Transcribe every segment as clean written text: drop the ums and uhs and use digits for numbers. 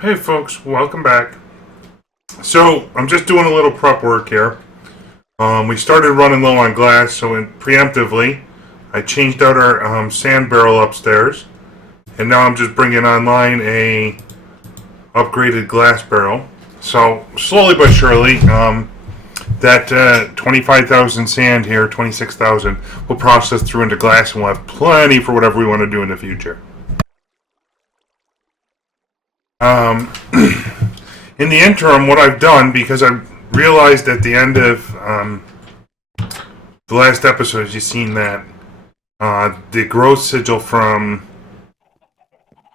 Hey folks, welcome back. So I'm just doing a little prep work here. We started running low on glass, so preemptively I changed out our sand barrel upstairs, and now I'm just bringing online a upgraded glass barrel. So slowly but surely, that 25,000 sand here, 26,000, will process through into glass, and we'll have plenty for whatever we want to do in the future. Um, in the interim, what I've done, because I realized at the end of the last episode, you've seen that the growth sigil from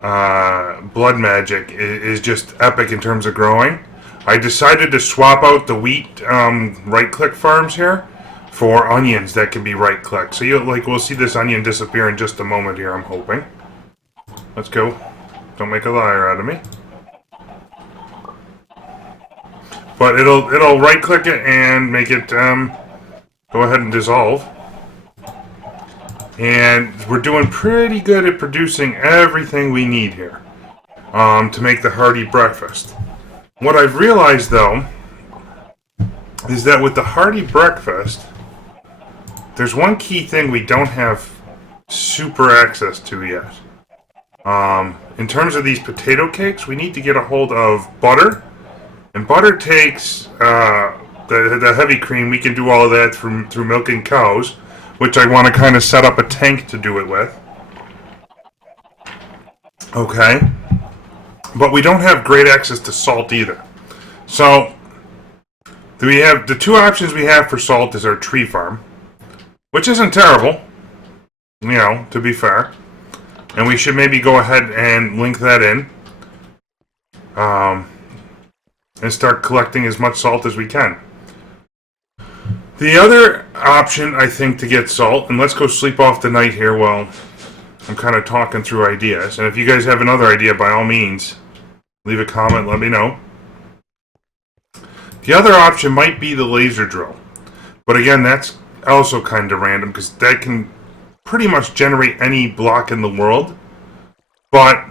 Blood Magic is just epic in terms of growing. I decided to swap out the wheat right-click farms here for onions that can be right-click. So we'll see this onion disappear in just a moment here, I'm hoping. Let's go. Don't make a liar out of me. But it'll right-click it and make it go ahead and dissolve. And we're doing pretty good at producing everything we need here to make the hearty breakfast. What I've realized, though, is that with the hearty breakfast, there's one key thing we don't have super access to yet. In terms of these potato cakes, we need to get a hold of butter. And butter takes the heavy cream. We can do all of that through milking cows, which I want to kind of set up a tank to do it with. Okay. But we don't have great access to salt either. So, we have the two options we have for salt is our tree farm, which isn't terrible, to be fair. And we should maybe go ahead and link that in. And start collecting as much salt as we can. The other option, I think, to get salt, and let's go sleep off the night here while I'm kind of talking through ideas. And if you guys have another idea, by all means, leave a comment, let me know. The other option might be the laser drill. But again, that's also kind of random because that can pretty much generate any block in the world. But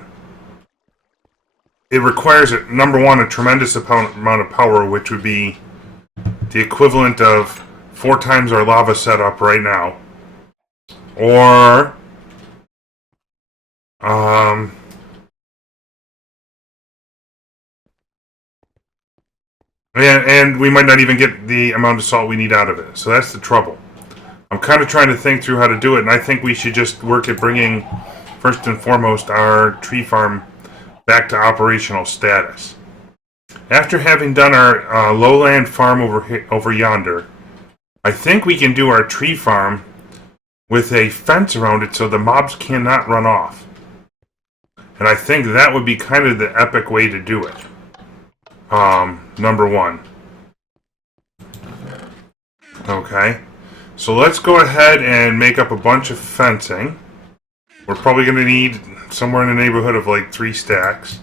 it requires, number one, a tremendous amount of power, which would be the equivalent of 4 times our lava setup right now. Or, and we might not even get the amount of salt we need out of it. So that's the trouble. I'm kind of trying to think through how to do it, and I think we should just work at bringing, first and foremost, our tree farm back to operational status. After having done our lowland farm over yonder, I think we can do our tree farm with a fence around it so the mobs cannot run off. And I think that would be kind of the epic way to do it. Number one. Okay. So let's go ahead and make up a bunch of fencing. We're probably going to need somewhere in the neighborhood of like 3 stacks.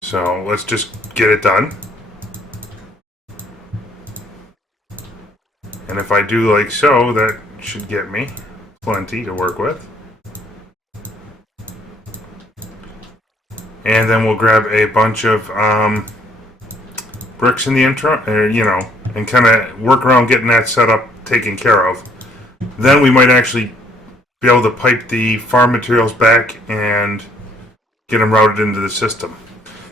So let's just get it done. And if I do like so, that should get me plenty to work with. And then we'll grab a bunch of bricks in the intro, and kind of work around getting that set up, taken care of. Then we might actually be able to pipe the farm materials back and get them routed into the system.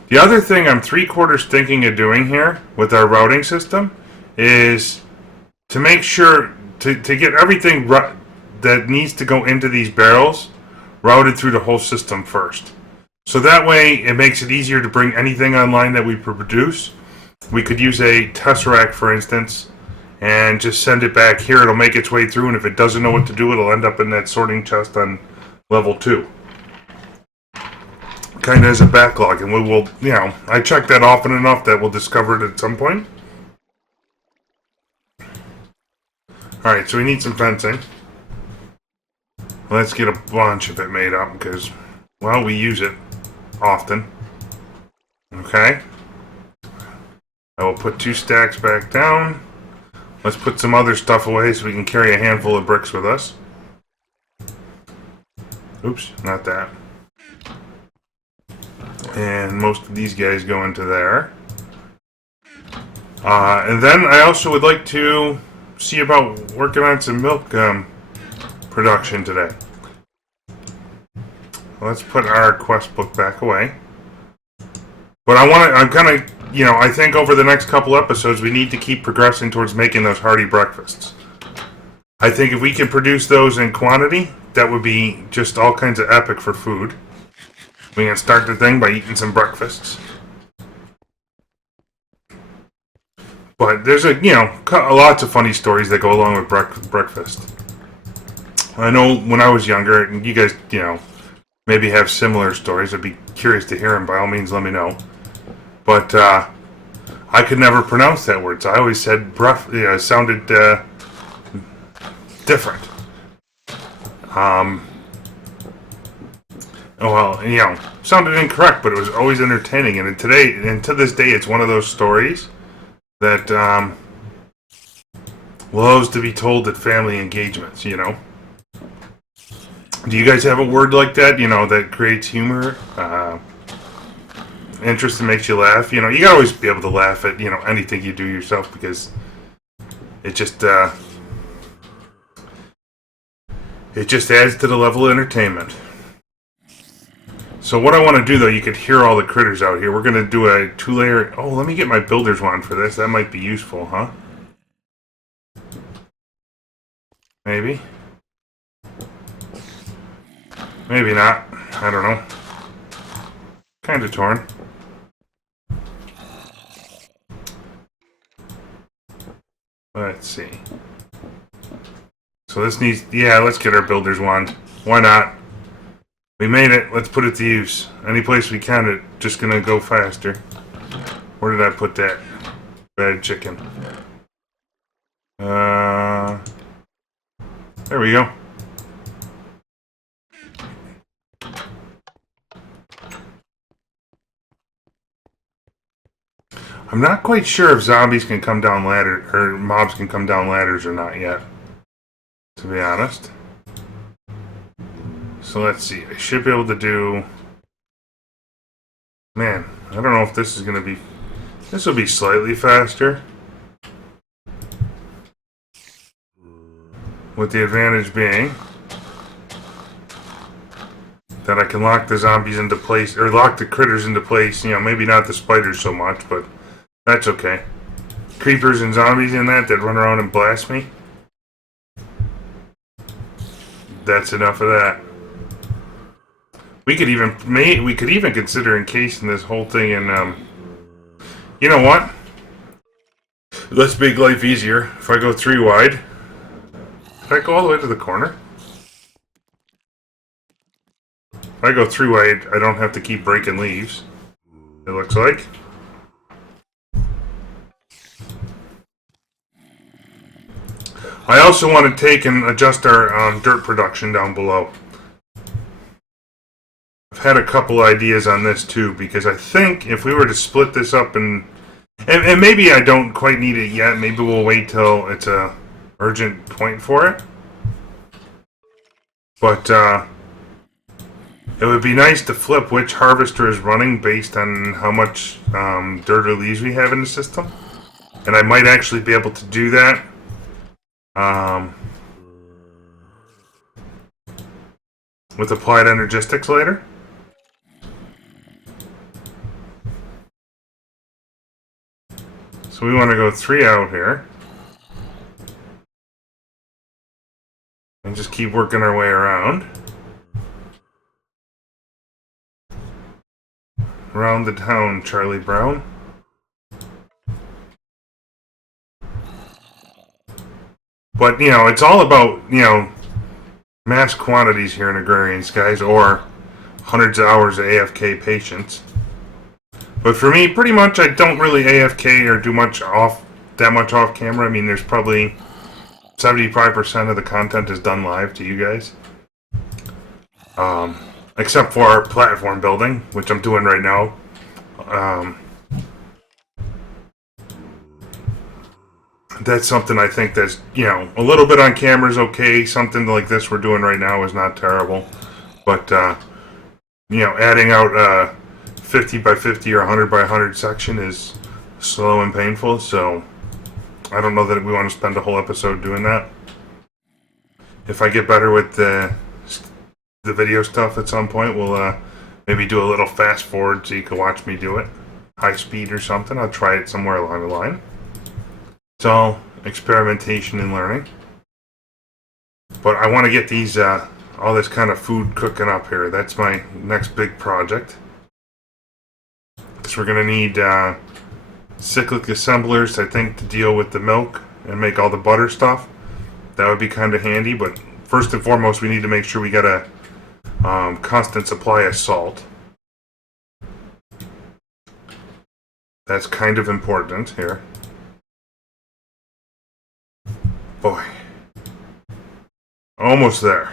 The other thing I'm 3/4 thinking of doing here with our routing system is to make sure to get everything that needs to go into these barrels routed through the whole system first. So that way it makes it easier to bring anything online that we produce. We could use a tesseract, for instance, and just send it back here. It'll make its way through, and if it doesn't know what to do, it'll end up in that sorting chest on level 2. Kind of as a backlog, and we will, I check that often enough that we'll discover it at some point. Alright, so we need some fencing. Let's get a bunch of it made up, because, well, we use it often. Okay. I will put 2 stacks back down. Let's put some other stuff away so we can carry a handful of bricks with us. Oops, not that. And most of these guys go into there. And then I also would like to see about working on some milk production today. Let's put our quest book back away. But I'm kind of, I think over the next couple episodes we need to keep progressing towards making those hearty breakfasts. I think if we can produce those in quantity, that would be just all kinds of epic for food. We can start the thing by eating some breakfasts. But there's lots of funny stories that go along with breakfast. I know when I was younger, and you guys, maybe have similar stories. I'd be curious to hear them. By all means, let me know. But I could never pronounce that word, so I always said it sounded different. Sounded incorrect, but it was always entertaining. And to this day, it's one of those stories that loves to be told at family engagements. Do you guys have a word like that? That creates humor, interest, and makes you laugh. You gotta always be able to laugh at anything you do yourself, because it just adds to the level of entertainment. So what I want to do, though, you could hear all the critters out here. We're going to do a 2-layer... Oh, let me get my builder's wand for this. That might be useful, huh? Maybe. Maybe not. I don't know. Kind of torn. Let's see. So this needs... Yeah, let's get our builder's wand. Why not? We made it. Let's put it to use. Any place we can, it's just going to go faster. Where did I put that? Bad chicken. There we go. I'm not quite sure if zombies can come down ladders, or mobs can come down ladders or not yet, to be honest. So let's see. I should be able to do... Man, I don't know if this is going to be... This will be slightly faster. With the advantage being that I can lock the zombies into place, or lock the critters into place. Maybe not the spiders so much, but that's okay. Creepers and zombies in that run around and blast me. That's enough of that. We could even consider encasing this whole thing in. You know what? Let's make life easier. If I go 3 wide, can I go all the way to the corner? If I go 3 wide, I don't have to keep breaking leaves. It looks like. I also want to take and adjust our dirt production down below. I've had a couple ideas on this too, because I think if we were to split this up and maybe I don't quite need it yet, maybe we'll wait till it's a urgent point for it. But it would be nice to flip which harvester is running based on how much dirt or leaves we have in the system. And I might actually be able to do that. With applied energistics later. So we want to go 3 out here. And just keep working our way around. Around the town, Charlie Brown. But, it's all about, mass quantities here in Agrarians, guys, or hundreds of hours of AFK patience. But for me, pretty much, I don't really AFK or do that much off camera. I mean, there's probably 75% of the content is done live to you guys. Except for our platform building, which I'm doing right now. That's something I think that's, a little bit on camera is okay. Something like this we're doing right now is not terrible. But, adding out 50 by 50 or 100 by 100 section is slow and painful, so I don't know that we want to spend a whole episode doing that. If I get better with the video stuff at some point, we'll maybe do a little fast forward so you can watch me do it. High speed or something. I'll try it somewhere along the line. It's all experimentation and learning. But I want to get these, all this kind of food cooking up here. That's my next big project. Because we're going to need cyclic assemblers, I think, to deal with the milk and make all the butter stuff. That would be kind of handy, but first and foremost, we need to make sure we get a constant supply of salt. That's kind of important here. Boy. Almost there.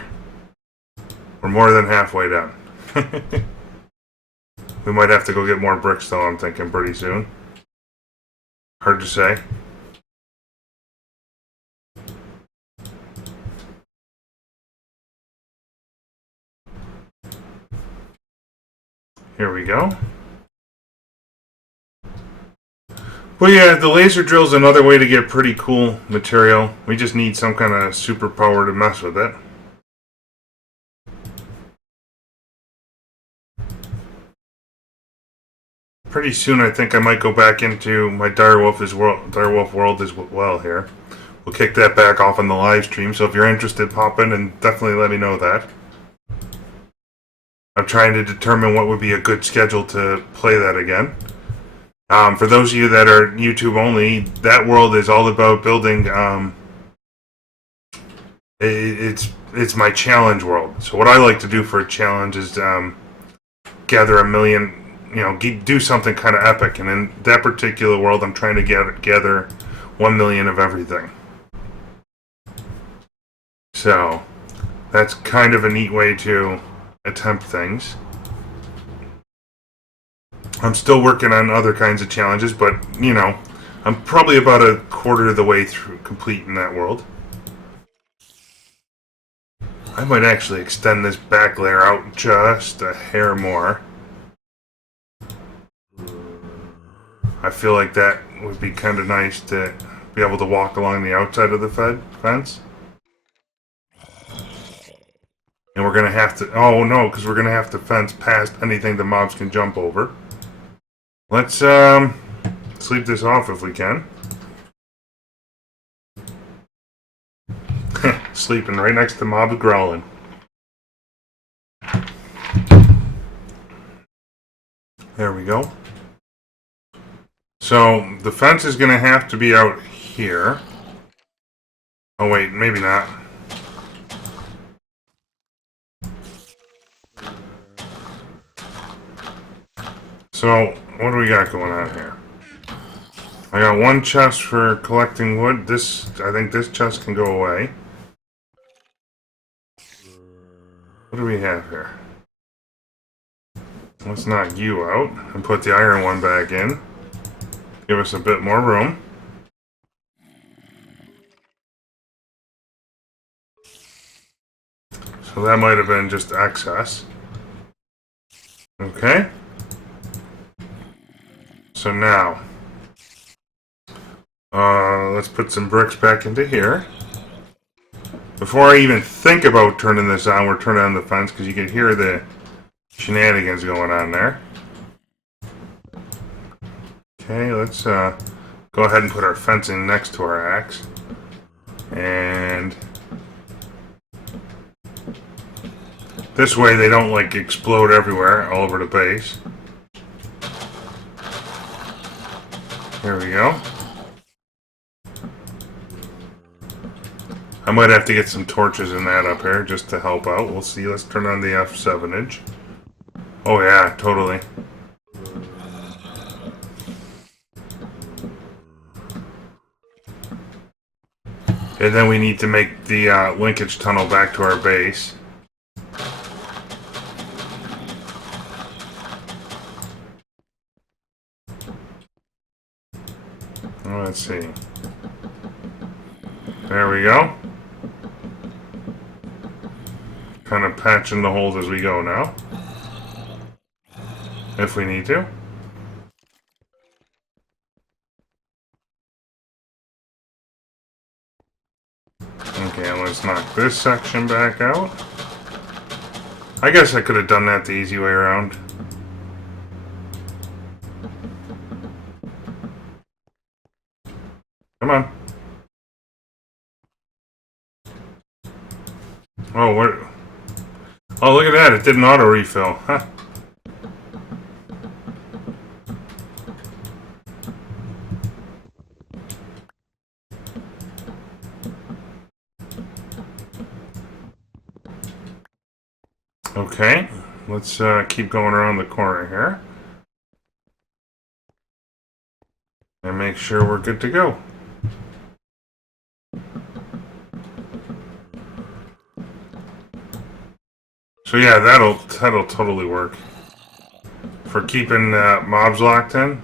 We're more than halfway done. We might have to go get more bricks, though, I'm thinking, pretty soon. Hard to say. Here we go. But yeah, the laser drill's another way to get pretty cool material. We just need some kind of superpower to mess with it. Pretty soon I think I might go back into my Direwolf world as well here. We'll kick that back off on the live stream, so if you're interested, pop in and definitely let me know that. I'm trying to determine what would be a good schedule to play that again. For those of you that are YouTube only, that world is all about building. It's my challenge world. So what I like to do for a challenge is gather 1 million. Do something kind of epic. And in that particular world, I'm trying to gather 1 million of everything. So that's kind of a neat way to attempt things. I'm still working on other kinds of challenges, but, I'm probably about a quarter of the way through completing that world. I might actually extend this back layer out just a hair more. I feel like that would be kind of nice to be able to walk along the outside of the fence. And we're going to have to... Oh, no, because we're going to have to fence past anything the mobs can jump over. Let's sleep this off if we can. Sleeping right next to mobs growling. There we go. So the fence is going to have to be out here. Oh wait, maybe not. So, what do we got going on here? I got one chest for collecting wood. I think this chest can go away. What do we have here? Let's knock you out and put the iron one back in. Give us a bit more room. So that might have been just excess. Okay. So now, let's put some bricks back into here. Before I even think about turning this on, we're turning on the fence because you can hear the shenanigans going on there. Okay, let's go ahead and put our fencing next to our axe. And this way they don't like explode everywhere all over the base. There we go. I might have to get some torches in that up here just to help out. We'll see. Let's turn on the F7-inch. Oh yeah, totally. And then we need to make the linkage tunnel back to our base. Let's see. There we go. Kind of patching the holes as we go now. if we need to. Okay, let's knock this section back out. I guess I could have done that the easy way around. Come on. Oh, where? Oh, look at that. It didn't auto refill. Huh. Okay, let's keep going around the corner here. And make sure we're good to go. So yeah, that'll totally work. For keeping mobs locked in,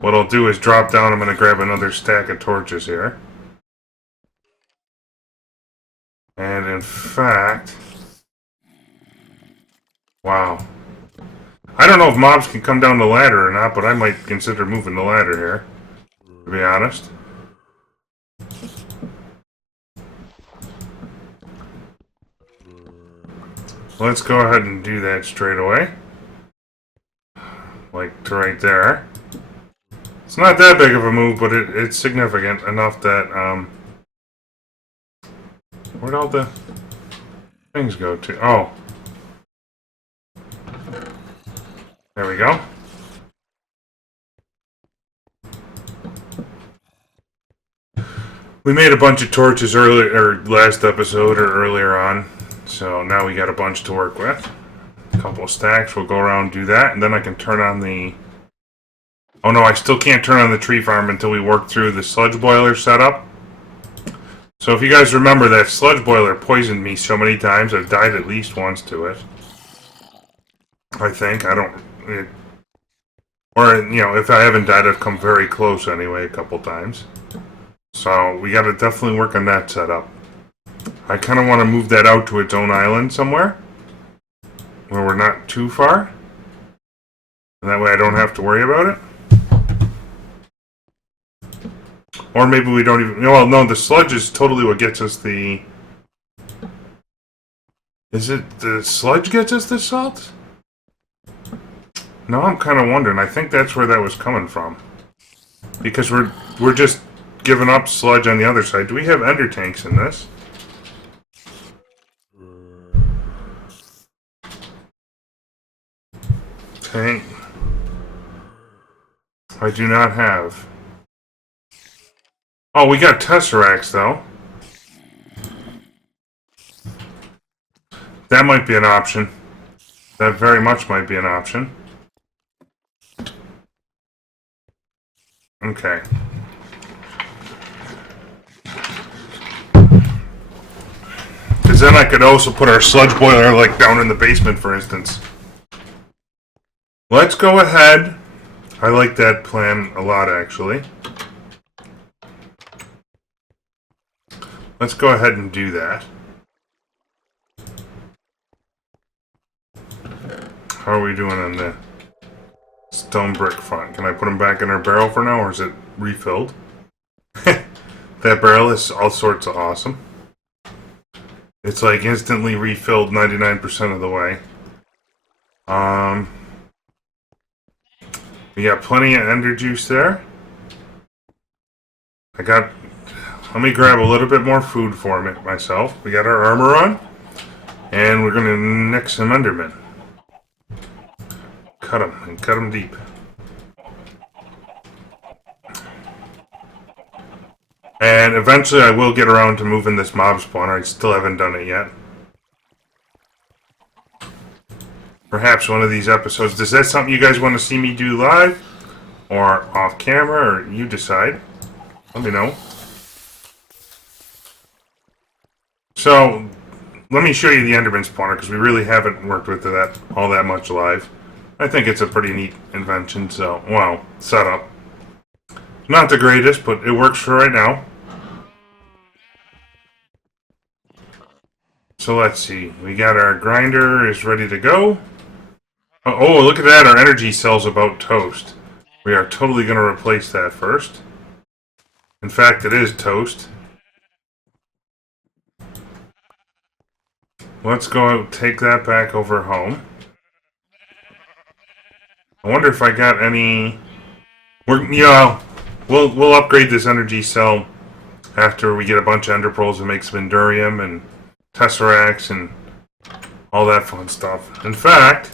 what I'll do is drop down. I'm going to grab another stack of torches here. And in fact... Wow. I don't know if mobs can come down the ladder or not, but I might consider moving the ladder here, to be honest. Let's go ahead and do that straight away. Like to right there. It's not that big of a move, but it's significant enough that, where'd all the things go to? Oh. There we go. We made a bunch of torches earlier, or last episode, or earlier on. So now we got a bunch to work with. A couple of stacks. We'll go around and do that, and then I can turn on the... Oh no, I still can't turn on the tree farm until we work through the sludge boiler setup. So if you guys remember, that sludge boiler poisoned me so many times. I've died at least once to it. I think. I don't... or, you know, if I haven't died, I've come very close anyway a couple times. So we got to definitely work on that setup. I kind of want to move that out to its own island somewhere, where we're not too far. And that way I don't have to worry about it. Or maybe we don't even... Well, no, the sludge is totally what gets us the... Is it the sludge gets us the salt? No, I'm kind of wondering. I think that's where that was coming from. Because we're just giving up sludge on the other side. Do we have ender tanks in this? Tank. I do not have. Oh, we got tesseracts, though. That might be an option. That very much might be an option. Okay. Because then I could also put our sludge boiler, like, down in the basement, for instance. Let's go ahead. I like that plan a lot, actually. Let's go ahead and do that. How are we doing on the stone brick front? Can I put them back in our barrel for now, or is it refilled? That barrel is all sorts of awesome. It's like instantly refilled 99% of the way. We got plenty of ender juice there. Let me grab a little bit more food for myself. We got our armor on, and we're gonna nick some endermen. Cut them, and cut them deep. And eventually I will get around to moving this mob spawner. I still haven't done it yet. Perhaps one of these episodes. Is that something you guys want to see me do live? Or off camera? Or you decide. Let me know. So, let me show you the Enderman spawner, because we really haven't worked with that all that much live. I think it's a pretty neat invention, so, well, setup. Not the greatest, but it works for right now. So let's see. We got our grinder is ready to go. Oh, look at that. Our energy cell's about toast. We are totally going to replace that first. In fact, it is toast. Let's go take that back over home. I wonder if I got any... we'll upgrade this energy cell after we get a bunch of ender pearls and make some endurium and tesseracts and all that fun stuff. In fact,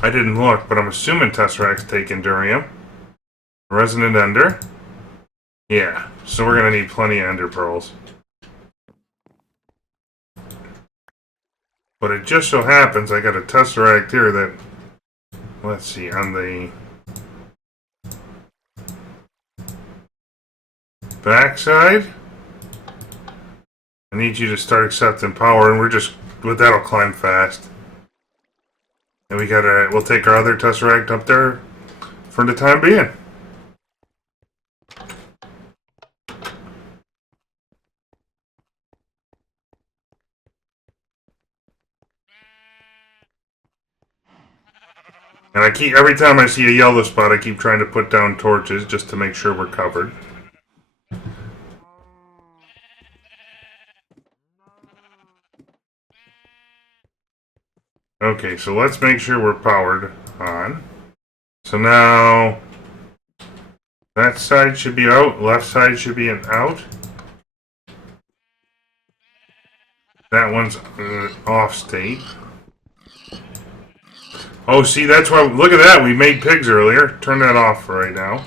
I didn't look, but I'm assuming tesseracts take endurium. Resonant ender. Yeah, so we're gonna need plenty of ender pearls. But it just so happens I got a tesseract here that, let's see, on the backside, I need you to start accepting power, and that'll climb fast. And we'll take our other tesseract up there for the time being. And every time I see a yellow spot, I keep trying to put down torches just to make sure we're covered. Okay, so let's make sure we're powered on. So now, that side should be out, left side should be an out. That one's off state. Oh, see, that's why, look at that, we made pigs earlier. Turn that off for right now.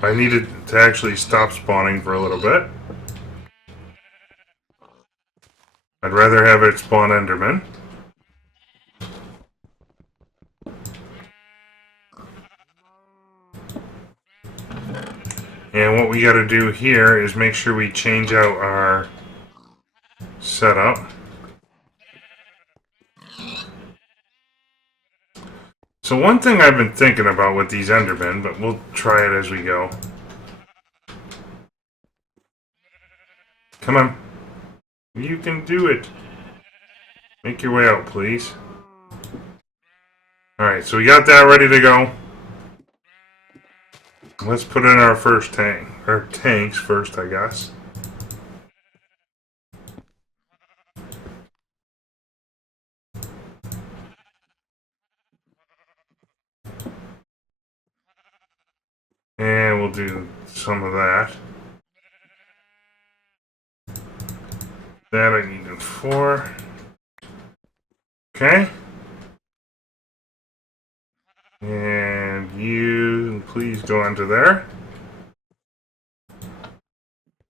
I needed to actually stop spawning for a little bit. I'd rather have it spawn Enderman. And what we gotta do here is make sure we change out our setup. So one thing I've been thinking about with these Endermen, but we'll try it as we go. Come on. You can do it. Make your way out, please. Alright, so we got that ready to go. Let's put in our first tank. Or tanks first, I guess. And we'll do some of that. That I needed 4. Okay. And you, please go onto there.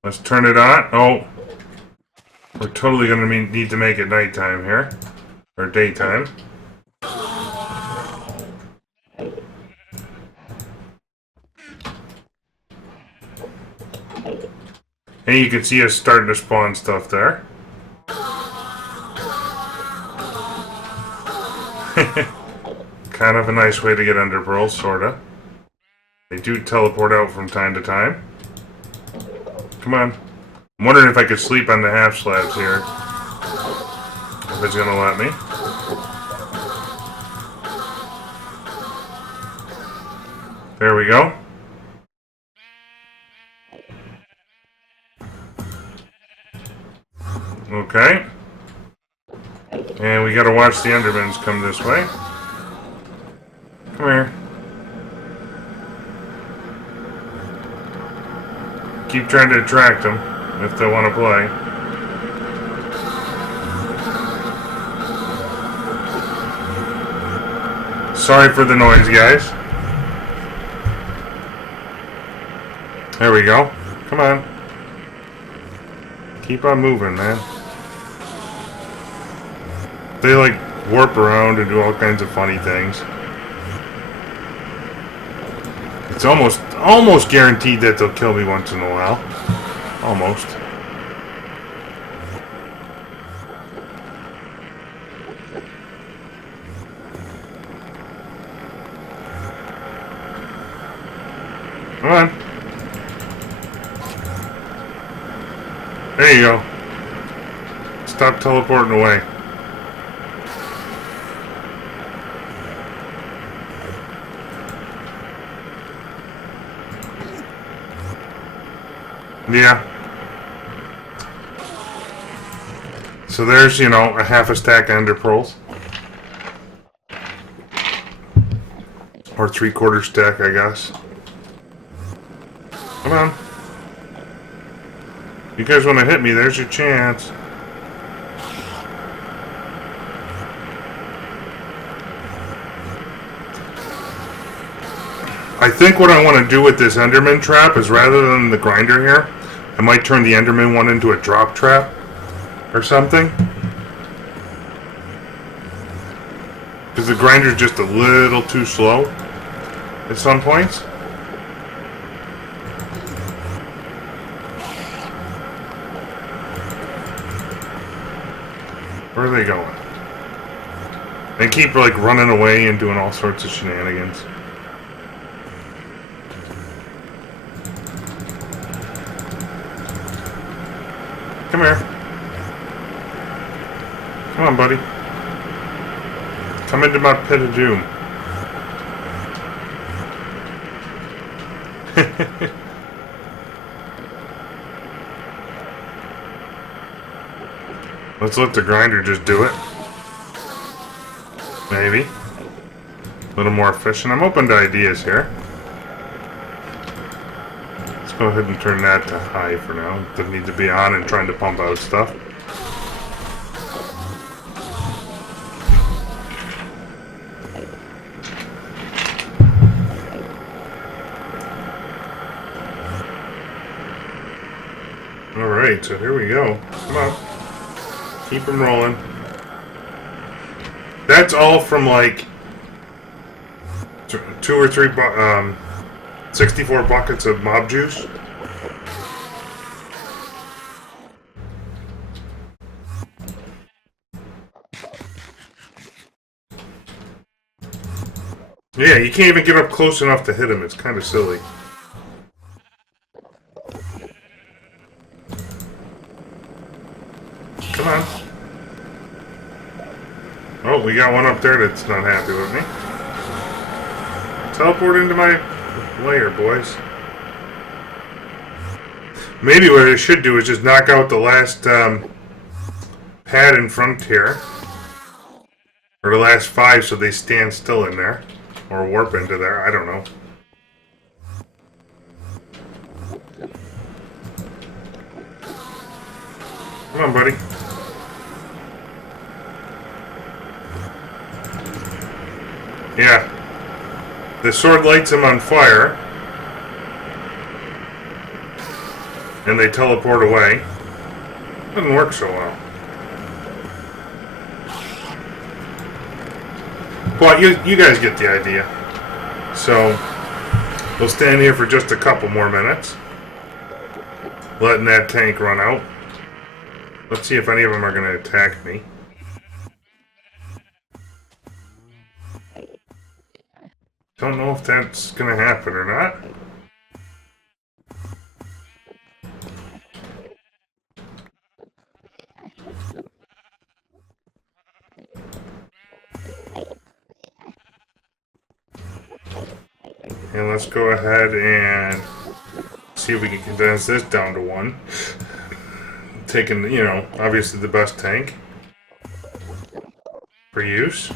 Let's turn it on. Oh, we're totally going to need to make it nighttime here. Or daytime. And you can see us starting to spawn stuff there. Kind of a nice way to get ender pearls, sorta. They do teleport out from time to time. Come on. I'm wondering if I could sleep on the half slabs here. If it's gonna let me. There we go. Okay. And we gotta watch the Endermans come this way. Come here. Keep trying to attract them if they want to play. Sorry for the noise, guys. There we go. Come on. Keep on moving, man. They like warp around and do all kinds of funny things. It's almost guaranteed that they'll kill me once in a while. Almost. Come on. There you go. stop teleporting away. Yeah. So there's, you know, a half a stack of ender pearls. Or 3/4 stack, I guess. Come on. You guys want to hit me, there's your chance. I think what I want to do with this Enderman trap is rather than the grinder here, I might turn the Enderman one into a drop trap or something. Because the grinder's just a little too slow at some points. Where are they going? They keep like running away and doing all sorts of shenanigans. Come here. Come on, buddy. Come into my pit of doom. Let's let the grinder just do it. Maybe. A little more efficient. I'm open to ideas here. Let's go ahead and turn that to high for now. It doesn't need to be on and trying to pump out stuff. Alright, so here we go. Come on. Keep them rolling. That's all from like 2 or 3 64 buckets of mob juice. Yeah, you can't even get up close enough to hit him. It's kind of silly. Come on. Oh, we got one up there that's not happy with me. Teleport into my lair, boys. Maybe what I should do is just knock out the last pad in front here. Or the last 5 so they stand still in there. Or warp into there, I don't know. Come on, buddy. Yeah. The sword lights them on fire. And they teleport away. Doesn't work so well. But you guys get the idea. So, we'll stand here for just a couple more minutes. Letting that tank run out. Let's see if any of them are going to attack me. Don't know if that's going to happen or not. And let's go ahead and see if we can condense this down to 1. Taking, you know, obviously the best tank for use.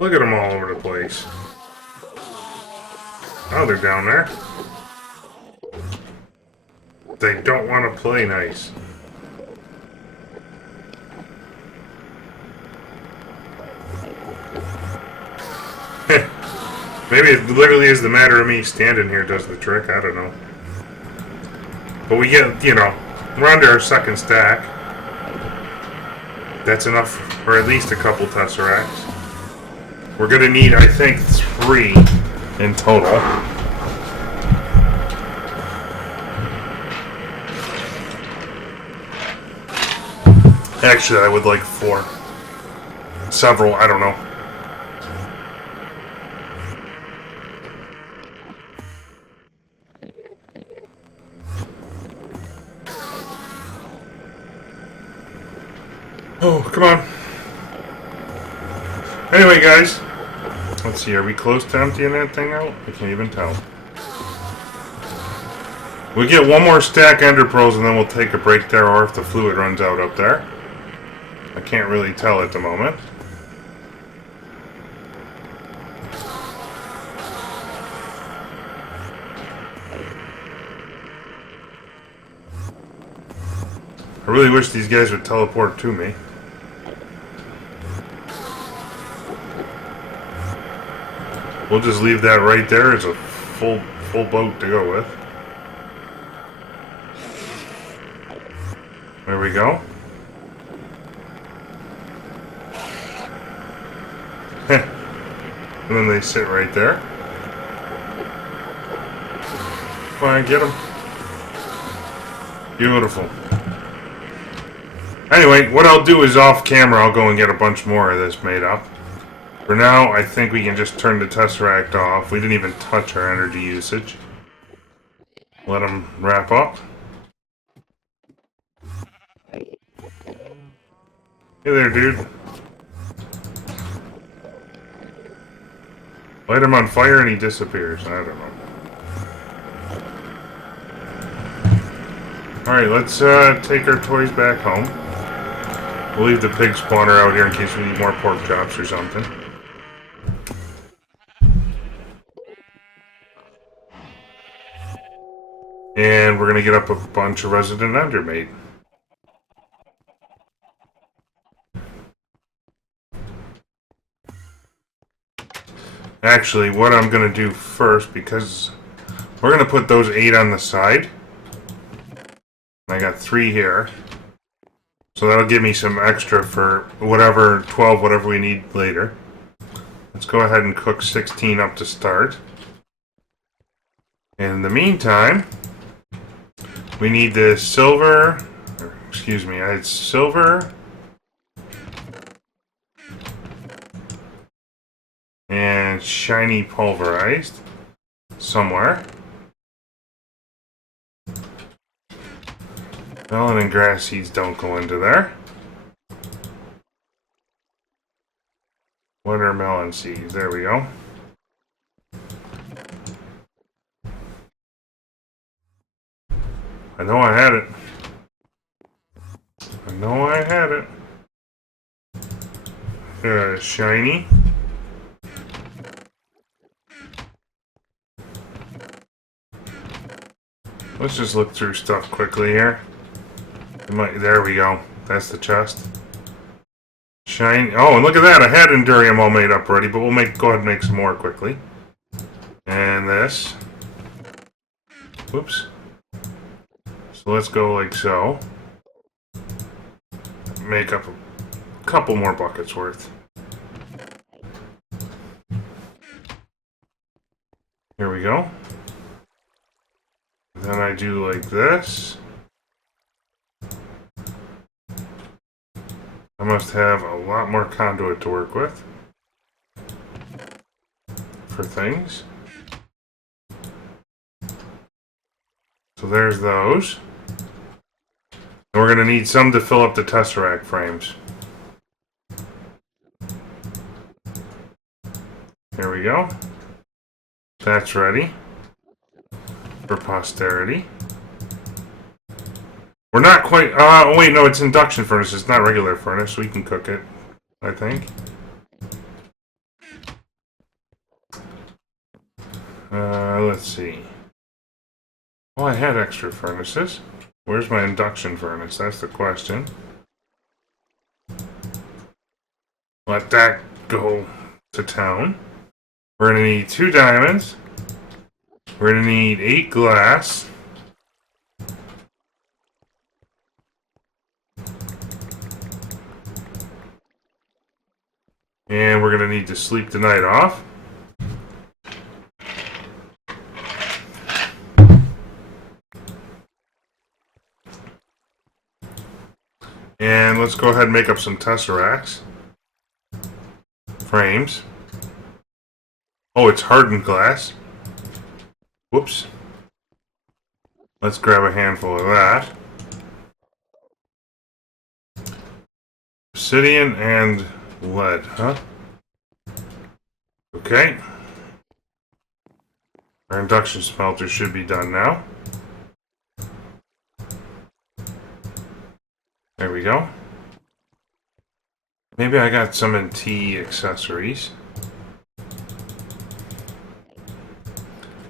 Look at them all over the place. Oh, they're down there. They don't want to play nice. Maybe it literally is the matter of me standing here does the trick. I don't know. But we get, you know, we're under our second stack. That's enough for at least a couple Tesseracts. We're going to need, I think, 3 in total. Actually, I would like 4. Several, I don't know. Oh, come on. Anyway, guys. Let's see, are we close to emptying that thing out? I can't even tell. We get one more stack ender pearls and then we'll take a break there, or if the fluid runs out up there. I can't really tell at the moment. I really wish these guys would teleport to me. We'll just leave that right there as a full boat to go with. There we go. And then they sit right there. Fine, get them. Beautiful. Anyway, what I'll do is off camera, I'll go and get a bunch more of this made up. For now, I think we can just turn the Tesseract off. We didn't even touch our energy usage. Let them wrap up. Hey there, dude. Light him on fire and he disappears. I don't know. Alright, let's take our toys back home. We'll leave the pig spawner out here in case we need more pork chops or something. And we're going to get up a bunch of resident endermate. Actually, what I'm going to do first, because we're going to put those 8 on the side. I got 3 here. So that'll give me some extra for whatever, 12, whatever we need later. Let's go ahead and cook 16 up to start. In the meantime, we need the silver, excuse me, I had silver and shiny pulverized somewhere. Melon and grass seeds don't go into there. Watermelon seeds, there we go. I know I had it. I know I had it. Shiny. Let's just look through stuff quickly here. There we go. That's the chest. Shiny. Oh, and look at that. I had Endurium all made up already, but we'll go ahead and make some more quickly. And this. Whoops. So let's go like so. Make up a couple more buckets worth. Here we go. Then I do like this. I must have a lot more conduit to work with for things. So there's those. And we're going to need some to fill up the Tesseract frames. There we go. That's ready for posterity. We're not quite... oh, wait, no, it's induction furnace. It's not regular furnace. We can cook it, I think. Let's see. Oh, I had extra furnaces. Where's my induction furnace? That's the question. Let that go to town. We're going to need 2 diamonds. We're going to need 8 glass. And we're going to need to sleep the night off. And let's go ahead and make up some Tesseracts. Frames. Oh, it's hardened glass. Whoops. Let's grab a handful of that. Obsidian and lead, huh? Okay. Our induction smelter should be done now. There we go. Maybe I got some in tea accessories.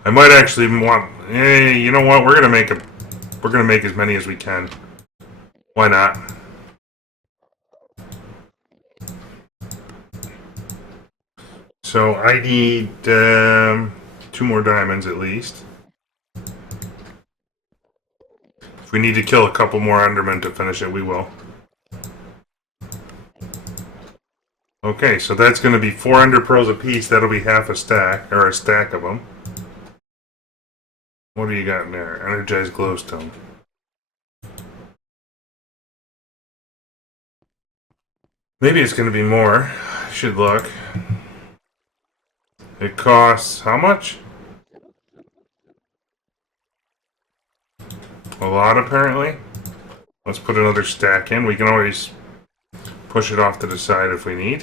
I might actually want. Hey, you know what? We're gonna make as many as we can. Why not? So I need 2 more diamonds at least. If we need to kill a couple more Endermen to finish it, we will. Okay, so that's going to be 4 Ender Pearls apiece. That'll be half a stack, or a stack of them. What do you got in there? Energized glowstone. Maybe it's going to be more. I should look. It costs how much? A lot, apparently. Let's put another stack in. We can always push it off to the side if we need.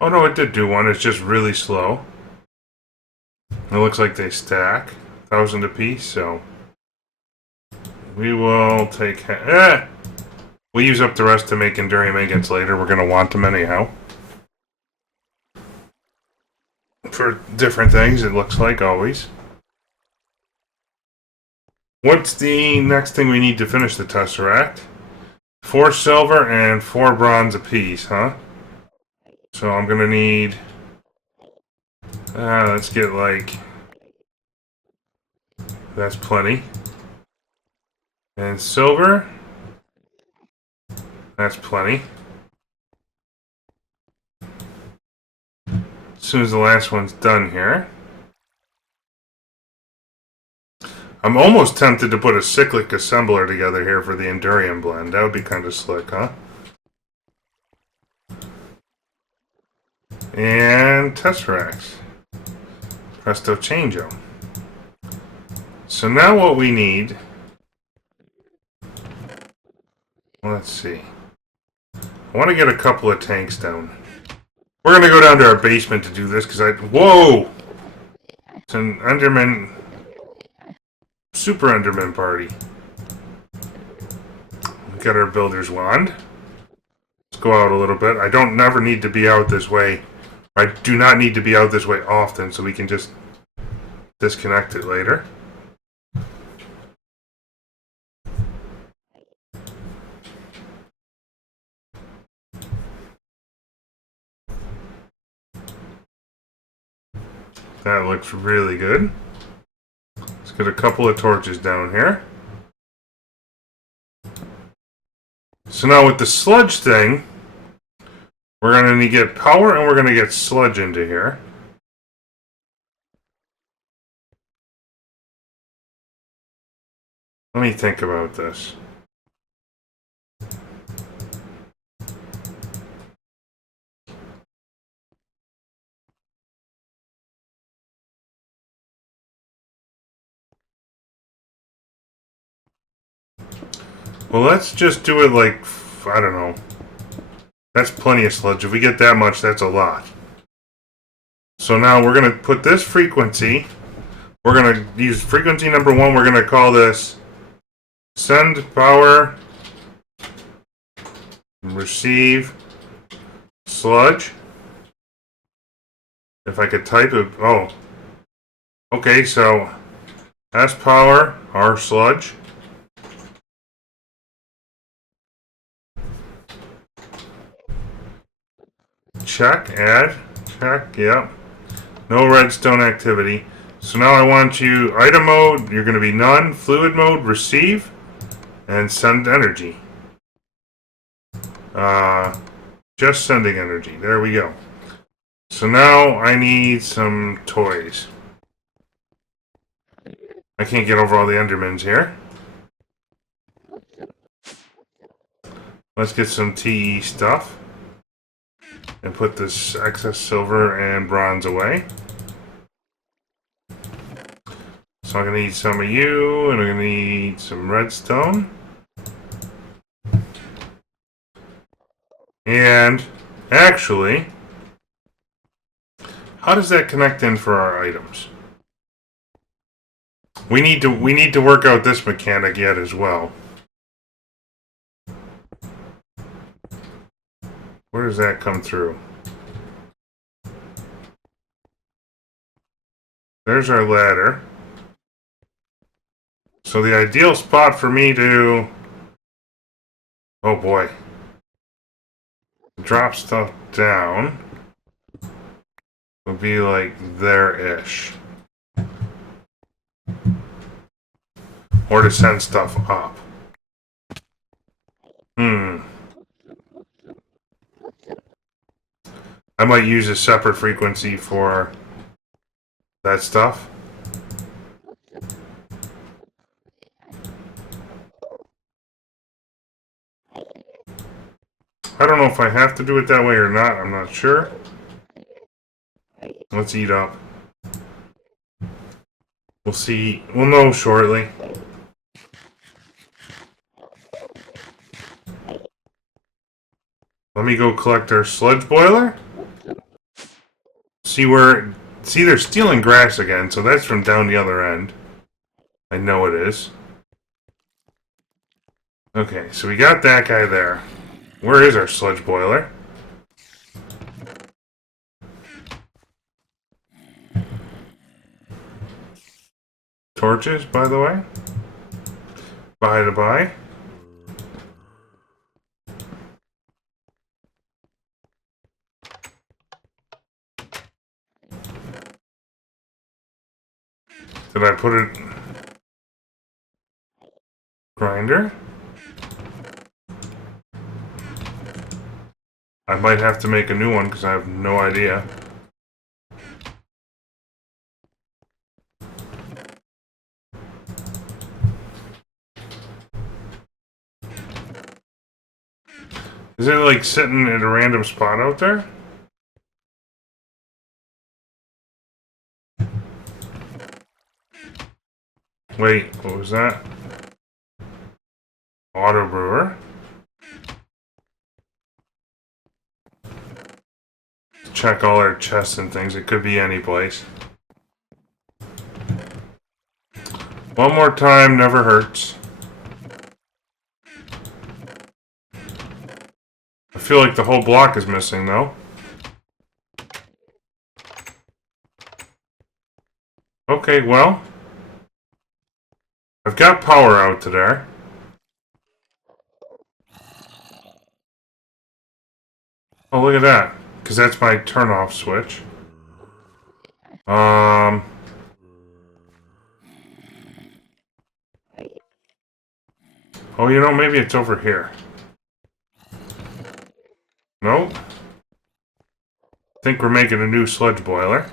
Oh no, it did do one. It's just really slow. It looks like they stack. 1,000 apiece, so we will take... We'll use up the rest to make Endurium ingots later. We're going to want them anyhow. For different things, it looks like, always. What's the next thing we need to finish the Tesseract? 4 silver and 4 bronze apiece, huh? So I'm going to need... let's get like... That's plenty. And silver... That's plenty. As soon as the last one's done here. I'm almost tempted to put a cyclic assembler together here for the Endurium blend. That would be kind of slick, huh? And Tesseracts. Presto changeo. So now what we need... Let's see. I want to get a couple of tanks down. We're going to go down to our basement to do this, because Whoa! It's an Enderman... Super Enderman party. We got our builder's wand. Let's go out a little bit. I don't never need to be out this way. I do not need to be out this way often, so we can just disconnect it later. That looks really good. Let's get a couple of torches down here. So now with the sludge thing, we're going to need to get power and we're going to get sludge into here. Let me think about this. Well, let's just do it like, I don't know. That's plenty of sludge. If we get that much, that's a lot. So now we're going to put this frequency. We're going to use frequency number 1. We're going to call this send power, receive sludge. If I could type it. Oh. Okay, so S power, R sludge. Check, add, check, yep. No redstone activity. So now I want you, item mode, you're going to be none, fluid mode, receive, and send energy. Just sending energy. There we go. So now I need some toys. I can't get over all the Endermans here. Let's get some TE stuff. And put this excess silver and bronze away. So I'm going to need some of you, and I'm going to need some redstone. And actually, how does that connect in for our items? We need to work out this mechanic yet as well. Where does that come through? There's our ladder. So the ideal spot for me to... Oh boy. Drop stuff down would be like there-ish. Or to send stuff up. I might use a separate frequency for that stuff. I don't know if I have to do it that way or not. I'm not sure. Let's eat up. We'll see. We'll know shortly. Let me go collect our sludge boiler. See, they're stealing grass again, so that's from down the other end. I know it is. Okay, so we got that guy there. Where is our sludge boiler? Torches, by the way. By the by. Did I put it... Grinder? I might have to make a new one because I have no idea. Is it like sitting at a random spot out there? Wait, what was that? Auto brewer. Check all our chests and things. It could be any place. One more time, never hurts. I feel like the whole block is missing, though. Okay, well. I've got power out to there. Oh, look at that. Because that's my turn-off switch. Oh, you know, maybe it's over here. Nope. I think we're making a new sludge boiler.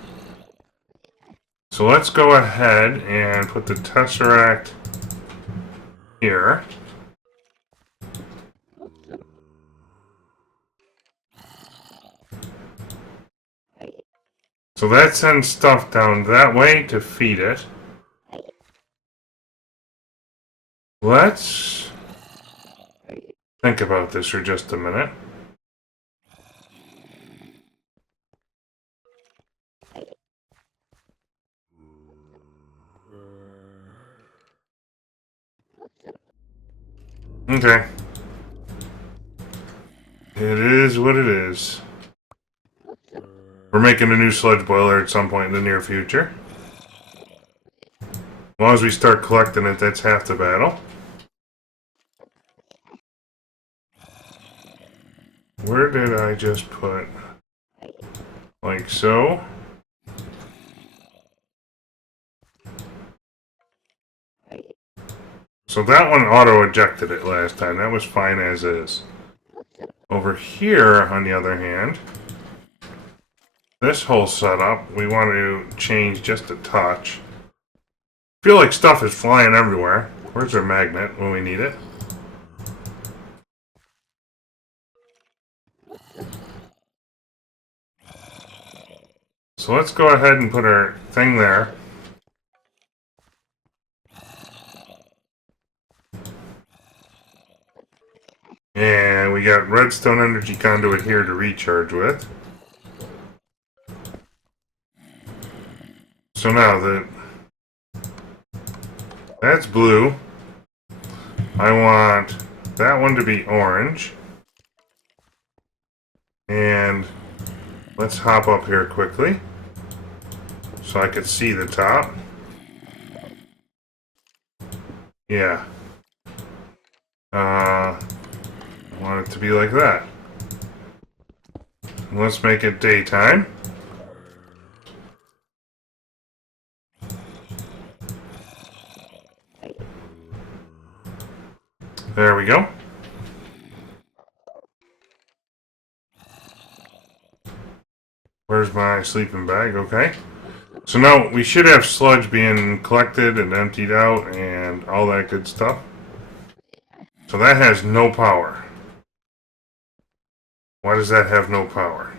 So let's go ahead and put the Tesseract here. So that sends stuff down that way to feed it. Let's think about this for just a minute. Okay. It is what it is. We're making a new sludge boiler at some point in the near future. As long as we start collecting it, that's half the battle. Where did I just put? Like so. So that one auto-ejected it last time. That was fine as is. Over here, on the other hand, this whole setup, we want to change just a touch. I feel like stuff is flying everywhere. Where's our magnet when we need it? So let's go ahead and put our thing there. And we got redstone energy conduit here to recharge with. So now that's blue. I want that one to be orange. And let's hop up here quickly so I could see the top. Yeah. I want it to be like that. Let's make it daytime. There we go. Where's my sleeping bag? Okay. So now we should have sludge being collected and emptied out and all that good stuff. So that has no power. Why does that have no power?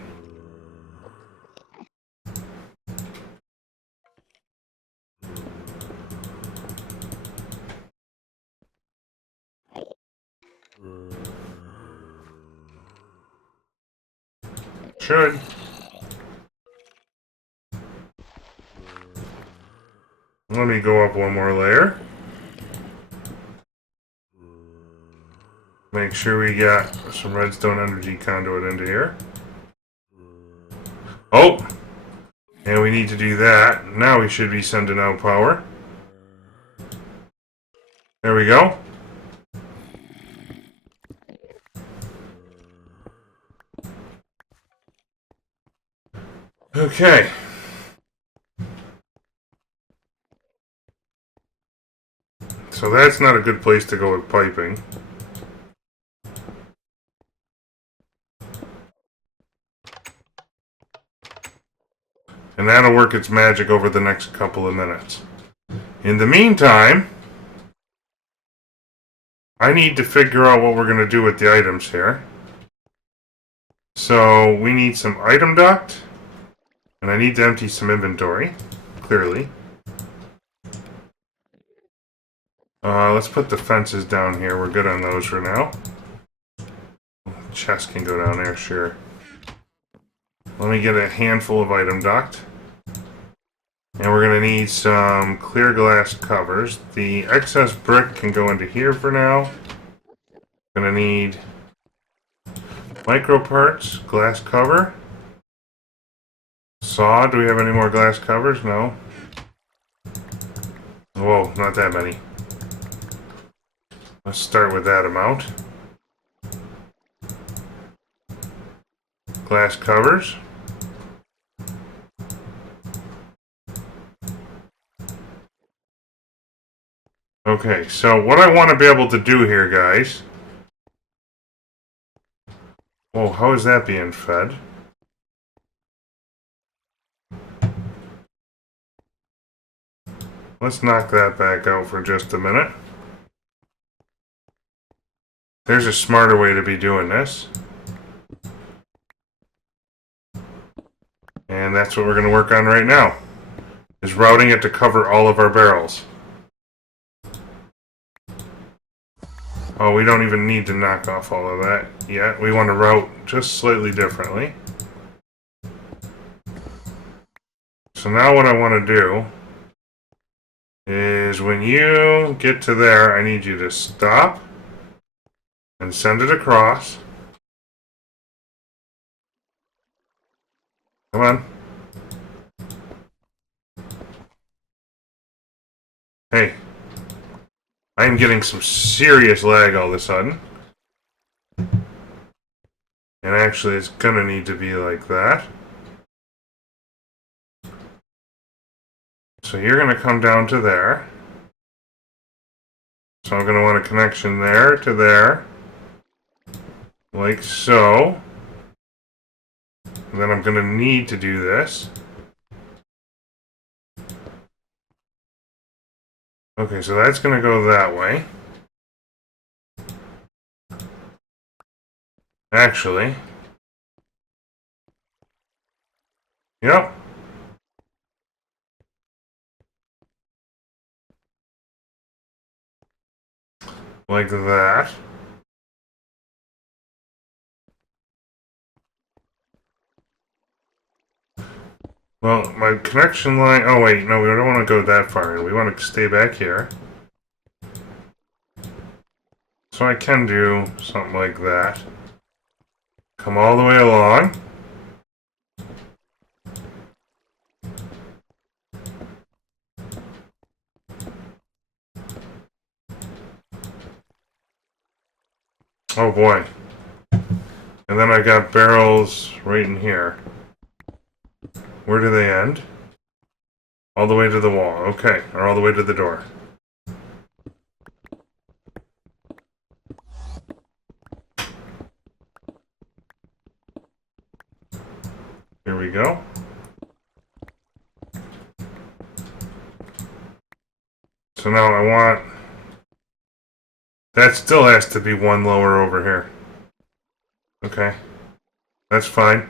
Should. Let me go up one more layer. Make sure we got some redstone energy conduit into here. Oh! And we need to do that. Now we should be sending out power. There we go. Okay. So that's not a good place to go with piping. And that'll work its magic over the next couple of minutes. In the meantime, I need to figure out what we're going to do with the items here. So we need some item duct, and I need to empty some inventory, clearly. Let's put the fences down here. We're good on those for now. Chest can go down there, sure. Let me get a handful of item duct. And we're going to need some clear glass covers. The excess brick can go into here for now. Going to need micro parts, glass cover. Saw, do we have any more glass covers? No. Whoa, not that many. Let's start with that amount. Glass covers. Okay, so what I want to be able to do here, guys... Whoa, how is that being fed? Let's knock that back out for just a minute. There's a smarter way to be doing this. And that's what we're going to work on right now. Is routing it to cover all of our barrels. Oh, we don't even need to knock off all of that yet. We want to route just slightly differently. So now what I want to do is when you get to there, I need you to stop and send it across. Come on. Hey. I am getting some serious lag all of a sudden. And actually, it's gonna need to be like that. So you're gonna come down to there. So I'm gonna want a connection there to there. Like so. And then I'm gonna need to do this. Okay, so that's gonna go that way. Actually. Yep. Like that. Well, my connection line... Oh, wait. No, we don't want to go that far in. We want to stay back here. So I can do something like that. Come all the way along. Oh boy. And then I got barrels right in here. Where do they end? All the way to the wall. Okay. Or all the way to the door. Here we go. So now I want... That still has to be one lower over here. Okay. That's fine.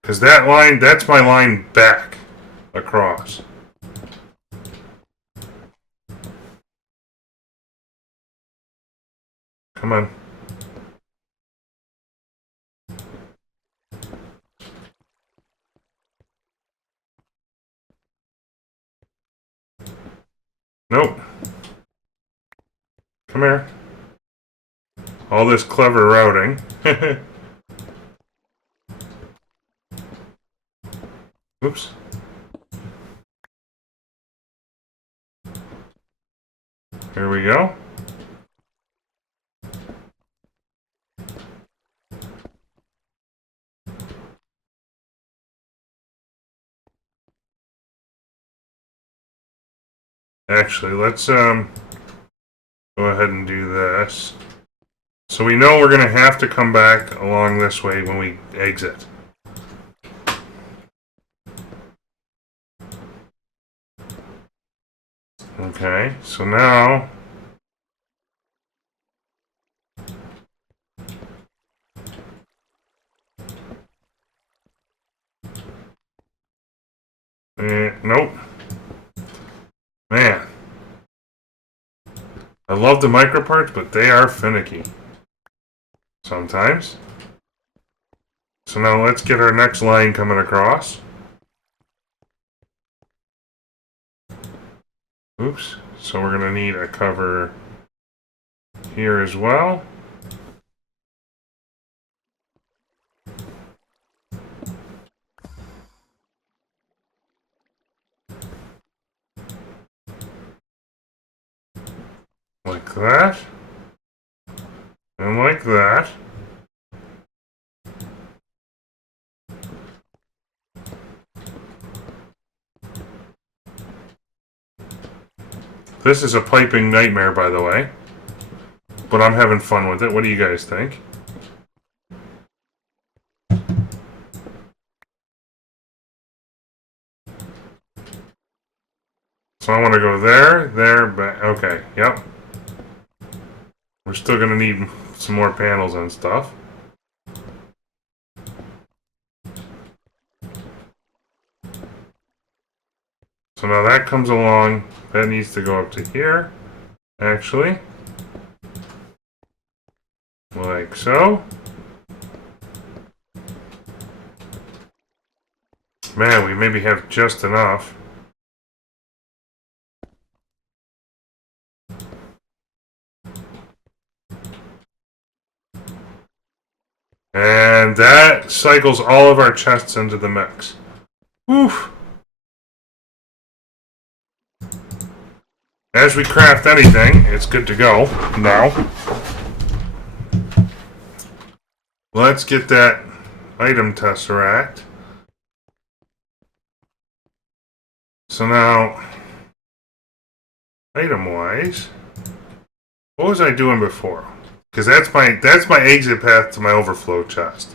Because that line, that's my line back across. Come on. Nope. Come here. All this clever routing. Oops. Here we go. Actually, let's go ahead and do this. So we know we're going to have to come back along this way when we exit. Okay, so now... Nope. Man. I love the micro parts, but they are finicky. Sometimes. So now let's get our next line coming across. Oops. So we're going to need a cover here as well. Like that. And like that. This is a piping nightmare, by the way. But I'm having fun with it. What do you guys think? So I want to go there, there, back. Okay, yep. We're still going to need some more panels and stuff. So now that comes along. That needs to go up to here, actually. Like so. Man, we maybe have just enough. And that cycles all of our chests into the mix. Oof. As we craft anything, it's good to go now. Let's get that item tesseract. So now, item-wise, what was I doing before? Because that's my exit path to my overflow chest.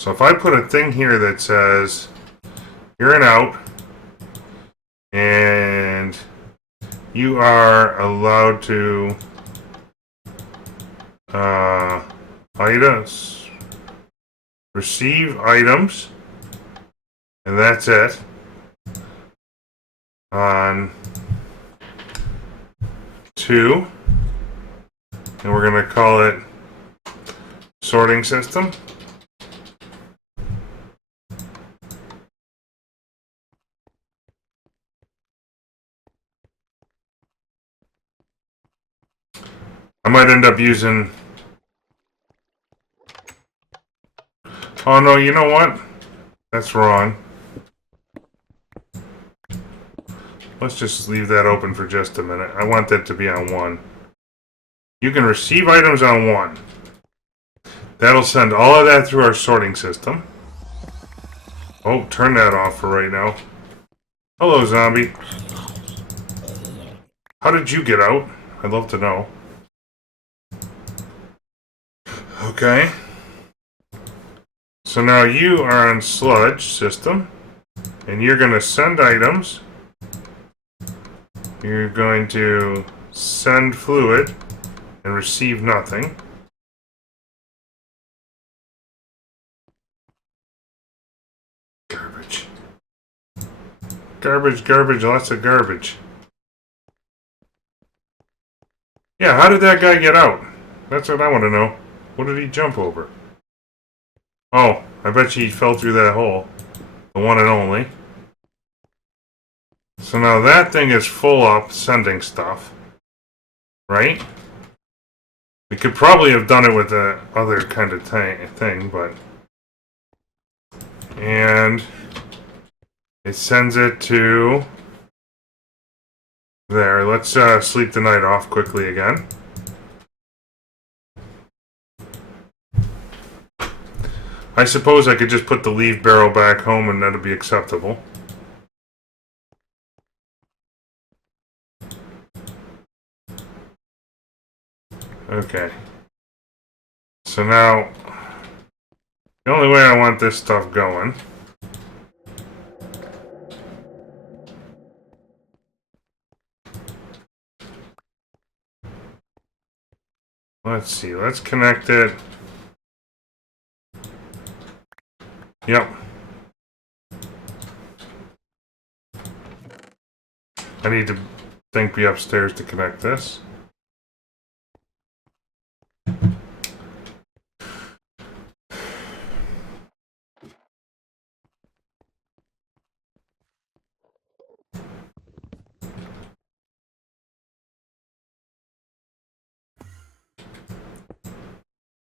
So if I put a thing here that says, you're an out, and you are allowed to items, receive items, and that's it. On 2, and we're going to call it sorting system. I might end up using... Oh no, you know what? That's wrong. Let's just leave that open for just a minute. I want that to be on 1. You can receive items on 1. That'll send all of that through our sorting system. Oh, turn that off for right now. Hello, zombie. How did you get out? I'd love to know. Okay. So now you are on sludge system, and you're going to send items. You're going to send fluid and receive nothing. Garbage. Garbage, garbage, lots of garbage. Yeah, how did that guy get out? That's what I want to know. What did he jump over? Oh, I bet he fell through that hole. The one and only. So now that thing is full up sending stuff. Right? We could probably have done it with the other kind of thing, but... And... it sends it to... There, let's sleep the night off quickly again. I suppose I could just put the leaf barrel back home and that'll be acceptable. Okay. So now, the only way I want this stuff going let's see, let's connect it. Yep. I need to be upstairs to connect this.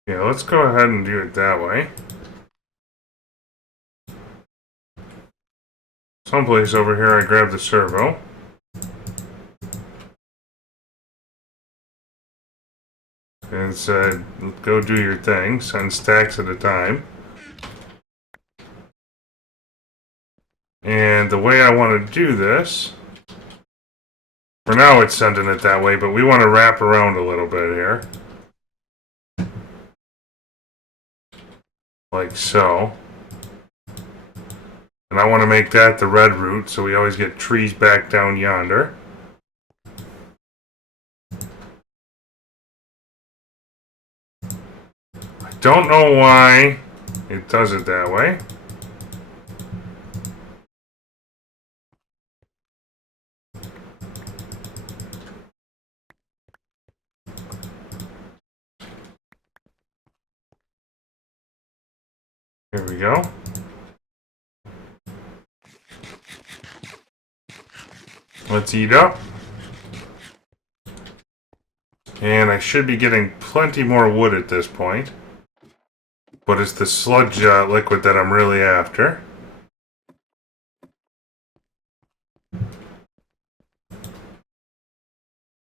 Yeah, let's go ahead and do it that way. Someplace over here I grabbed the servo. And said, go do your thing, send stacks at a time. And the way I want to do this, for now it's sending it that way, but we want to wrap around a little bit here. Like so. And I want to make that the red route, so we always get trees back down yonder. I don't know why it does it that way. Here we go. Let's eat up. And I should be getting plenty more wood at this point. But it's the sludge liquid that I'm really after.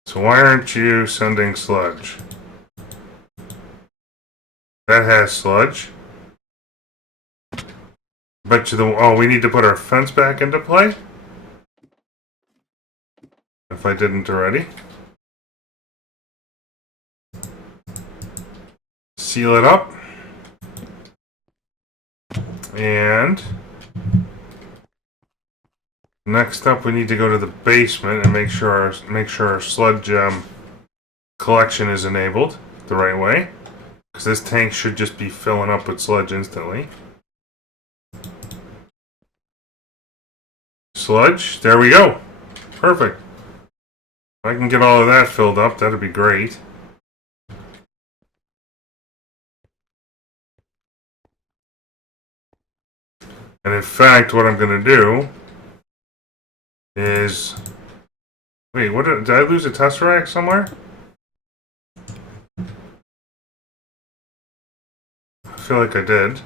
So why aren't you sending sludge? That has sludge. Bet you oh, we need to put our fence back into play? If I didn't already. Seal it up. And next up we need to go to the basement and make sure our sludge collection is enabled the right way. Because this tank should just be filling up with sludge instantly. Sludge, there we go. Perfect. If I can get all of that filled up, that'd be great. And in fact, what I'm going to do is... Wait, what did I lose a Tesseract somewhere? feel like I did.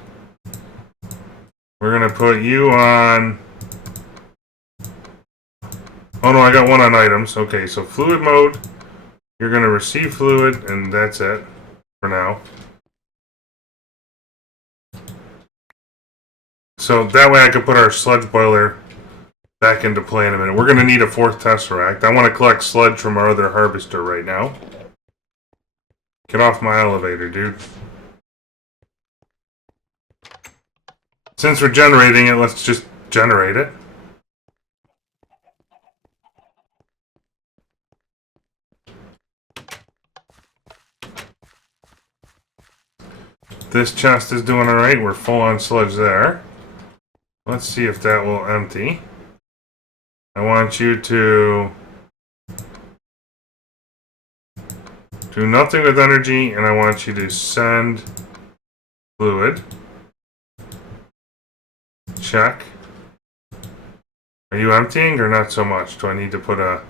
We're gonna put you on... Oh no, I got one on items. Okay, so fluid mode. You're gonna receive fluid, and that's it for now. So that way I can put our sludge boiler back into play in a minute. We're gonna need a fourth tesseract. I want to collect sludge from our other harvester right now. Get off my elevator, dude. Since we're generating it, let's just generate it. This chest is doing alright. We're full on sludge there. Let's see if that will empty. I want you to do nothing with energy, and I want you to send fluid. Check. Are you emptying or not so much? Do I need to put a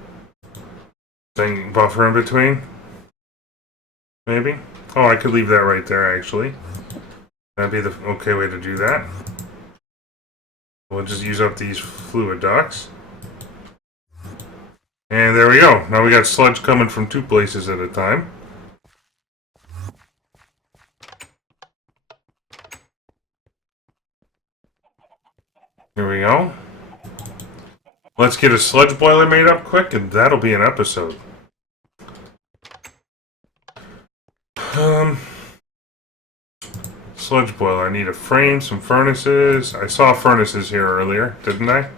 thing buffer in between? Maybe? Oh, I could leave that right there, actually. That'd be the okay way to do that. We'll just use up these fluid ducts. And there we go. Now we got sludge coming from two places at a time. Here we go. Let's get a sludge boiler made up quick, and that'll be an episode. Sludge boiler. I need a frame, some furnaces. I saw furnaces here earlier, didn't I?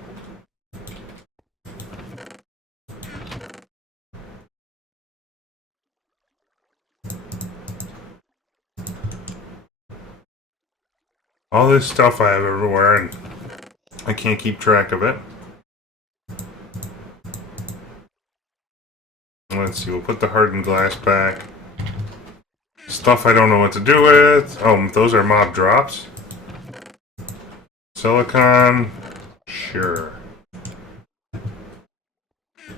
All this stuff I have everywhere, and I can't keep track of it. Let's see, we'll put the hardened glass back. Stuff I don't know what to do with. Oh, those are mob drops. Silicon. Sure.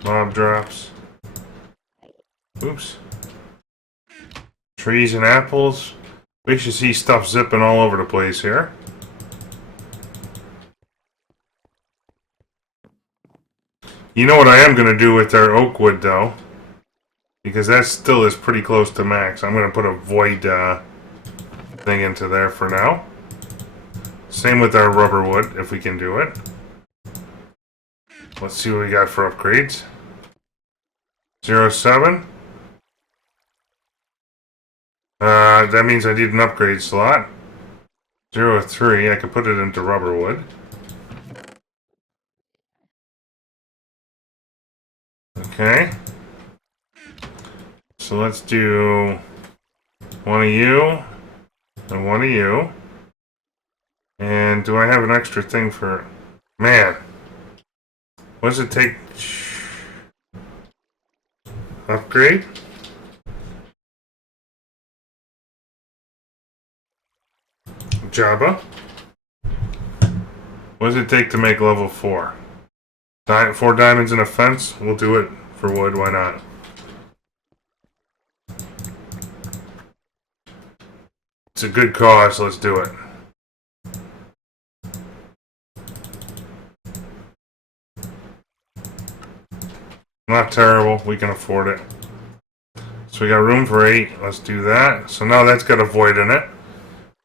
Mob drops. Oops. Trees and apples. We should see stuff zipping all over the place here. You know what I am going to do with our oak wood, though? Because that still is pretty close to max. I'm going to put a void thing into there for now. Same with our rubber wood, if we can do it. Let's see what we got for upgrades. 07. That means I need an upgrade slot. 03. I can put it into rubber wood. Okay. So let's do one of you and one of you. And do I have an extra thing for... Man. What does it take? Upgrade? Jabba? What does it take to make level 4? 4 diamonds and a fence? We'll do it for wood, why not? It's a good cause, let's do it. Not terrible, we can afford it. So we got room for 8, let's do that. So now that's got a void in it.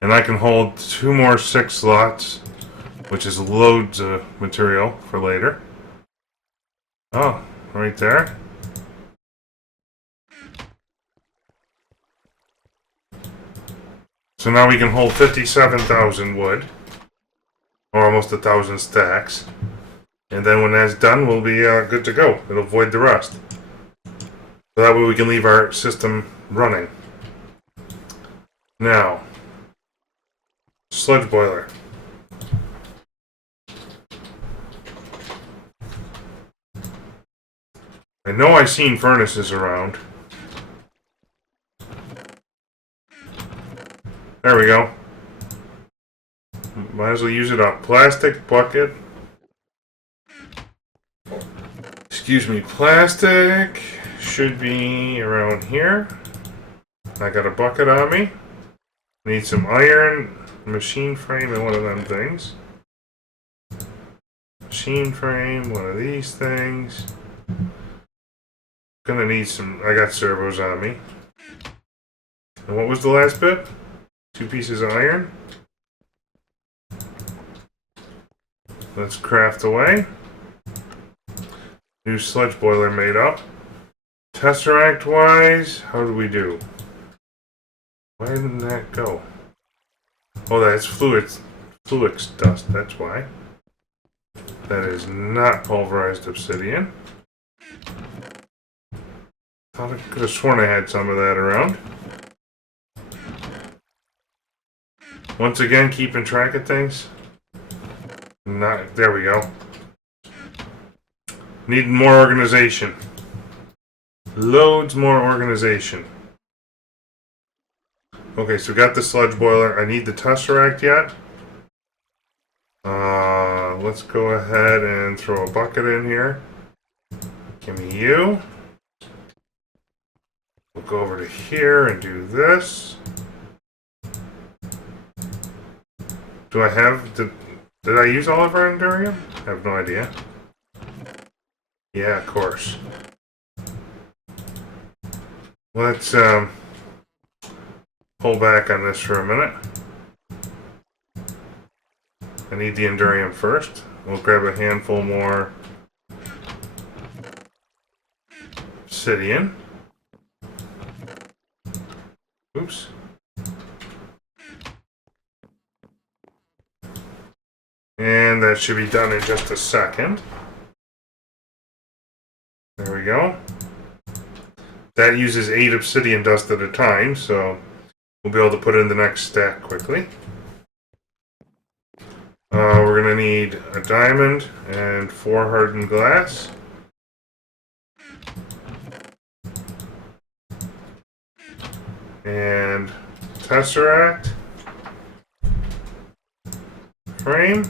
And I can hold 2 more 6 slots, which is loads of material for later. Oh, right there. So now we can hold 57,000 wood, or almost 1,000 stacks. And then when that's done, we'll be good to go. It'll void the rest. So that way we can leave our system running. Now, sludge boiler. I know I've seen furnaces around. There we go. Might as well use it up. Plastic bucket. Excuse me, plastic should be around here. I got a bucket on me. Need some iron, machine frame, and one of them things. Machine frame, one of these things. Gonna need some. I got servos on me. And what was the last bit? 2 pieces of iron. Let's craft away. New sludge boiler made up. Tesseract wise, how do we do? Why didn't that go? Oh, that's fluix dust, that's why. That is not pulverized obsidian. Thought I could have sworn I had some of that around. Once again, keeping track of things. Not, there we go. Need more organization. Loads more organization. Okay, so we got the sludge boiler. I need the tesseract yet. Let's go ahead and throw a bucket in here. Give me you. We'll go over to here and do this. Do I have... Did I use all of our Agrarian? I have no idea. Yeah, of course. Let's pull back on this for a minute. I need the Endurium first. We'll grab a handful more obsidian. Oops. And that should be done in just a second. There we go. That uses 8 obsidian dust at a time, so we'll be able to put in the next stack quickly. We're going to need a diamond and 4 hardened glass. And tesseract. Frame.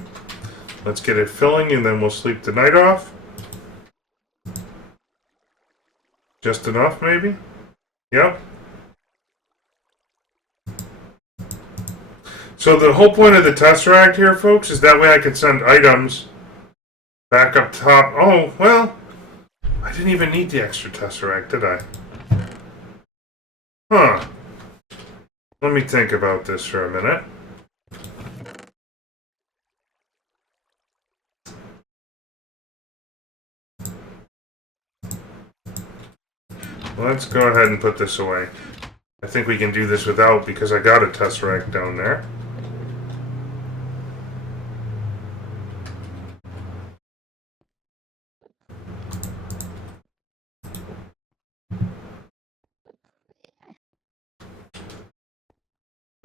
Let's get it filling and then we'll sleep the night off. Just enough, maybe? Yep. So the whole point of the tesseract here, folks, is that way I can send items back up top. Oh, well, I didn't even need the extra tesseract, did I? Huh. Let me think about this for a minute. Let's go ahead and put this away. I think we can do this without because I got a tesseract down there.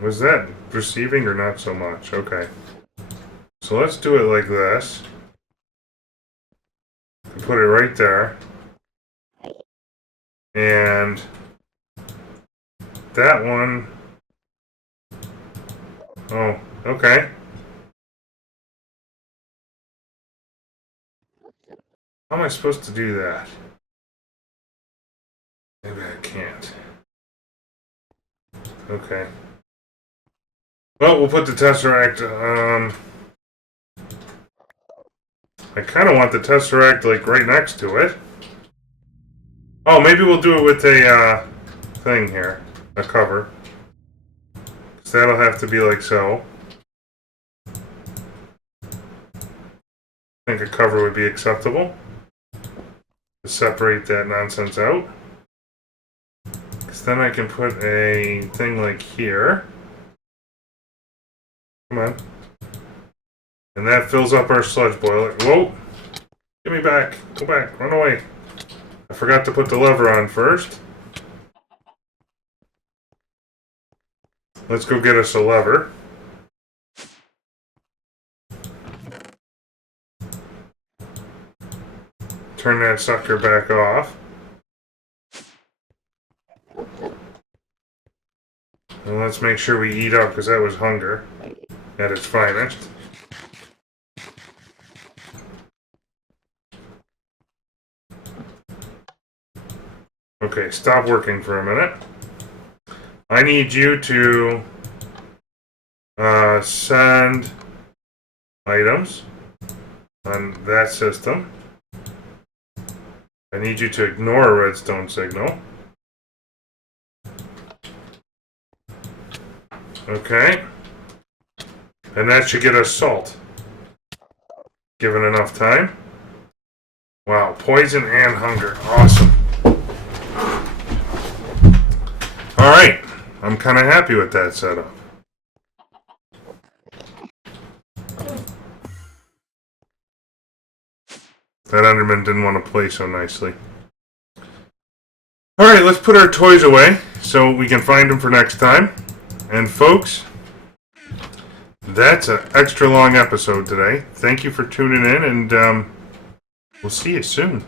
Was that receiving or not so much? Okay. So let's do it like this. Put it right there. And that one. Oh, okay. How am I supposed to do that? Maybe I can't. Okay. Well, we'll put the tesseract. I kind of want the tesseract like right next to it. Oh, maybe we'll do it with a thing here, a cover. Because that'll have to be like so. I think a cover would be acceptable to separate that nonsense out. Because then I can put a thing like here. Come on. And that fills up our sludge boiler. Whoa! Give me back. Go back. Run away. I forgot to put the lever on first. Let's go get us a lever. Turn that sucker back off. And let's make sure we eat up because that was hunger at its finest. Okay, stop working for a minute. I need you to Send items on that system. I need you to ignore a redstone signal. Okay. And that should get us salt. Given enough time. Wow, poison and hunger. Awesome. Alright. I'm kind of happy with that setup. That Enderman didn't want to play so nicely. Alright, let's put our toys away so we can find them for next time. And folks, that's an extra long episode today. Thank you for tuning in, and we'll see you soon.